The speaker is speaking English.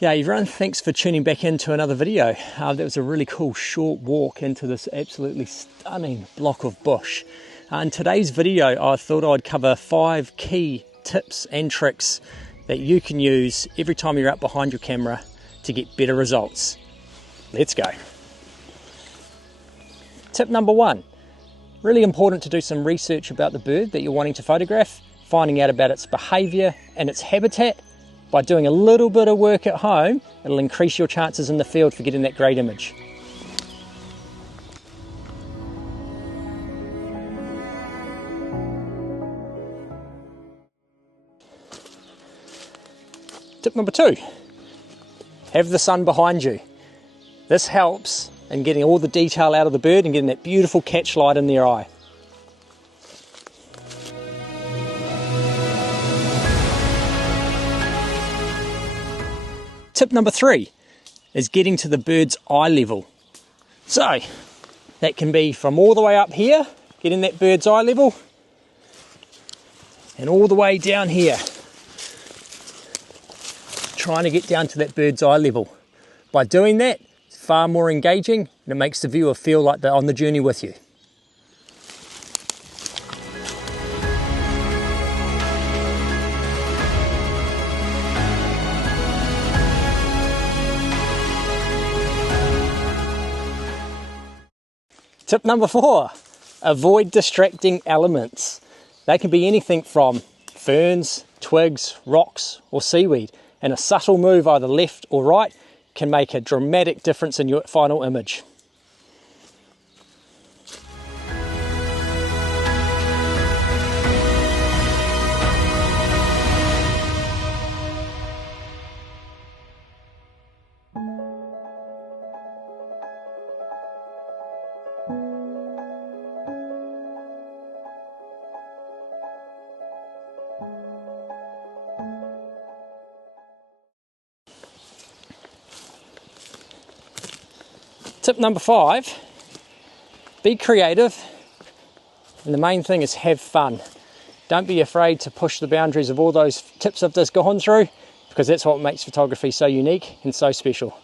Yeah, everyone, thanks for tuning back into another video. That was a really cool short walk into this absolutely stunning block of bush. In today's video, I thought I'd cover 5 key tips and tricks that you can use every time you're out behind your camera to get better results. Let's go. Tip number 1, really important to do some research about the bird that you're wanting to photograph, finding out about its behavior and its habitat. By doing a little bit of work at home, it'll increase your chances in the field for getting that great image. Tip number 2, have the sun behind you. This helps in getting all the detail out of the bird and getting that beautiful catch light in their eye. Tip number 3 is getting to the bird's eye level. So that can be from all the way up here, getting that bird's eye level, and all the way down here, trying to get down to that bird's eye level. By doing that, it's far more engaging and it makes the viewer feel like they're on the journey with you. Tip number 4, avoid distracting elements. They can be anything from ferns, twigs, rocks or seaweed, and a subtle move either left or right can make a dramatic difference in your final image. Tip number 5, be creative, and the main thing is have fun. Don't be afraid to push the boundaries of all those tips I've just gone through, because that's what makes photography so unique and so special.